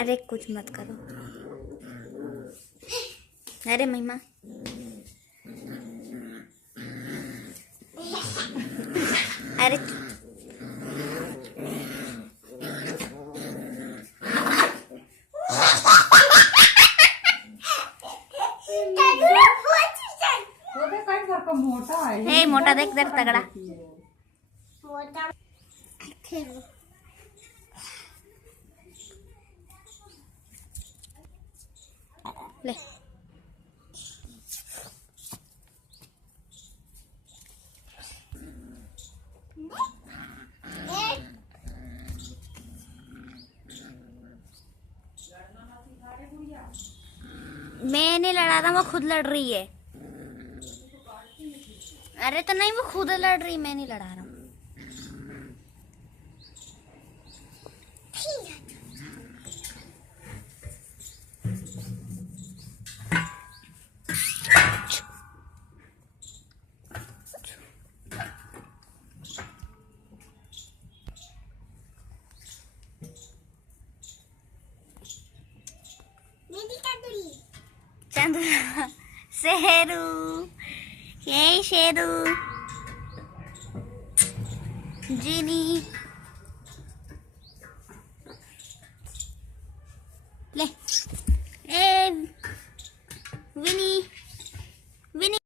अरे कुछ मत करो। अरे महिमा अरे मोठा आहे हे मोठा देख जर तगड़ा ले मैं नहीं लड़ा रहा, वो खुद लड़ रही है। अरे तो नहीं, वो खुद लड़ रही, मैं नहीं लड़ा रहा हूँ। चंद्र शेरू, ये शेरू जीनी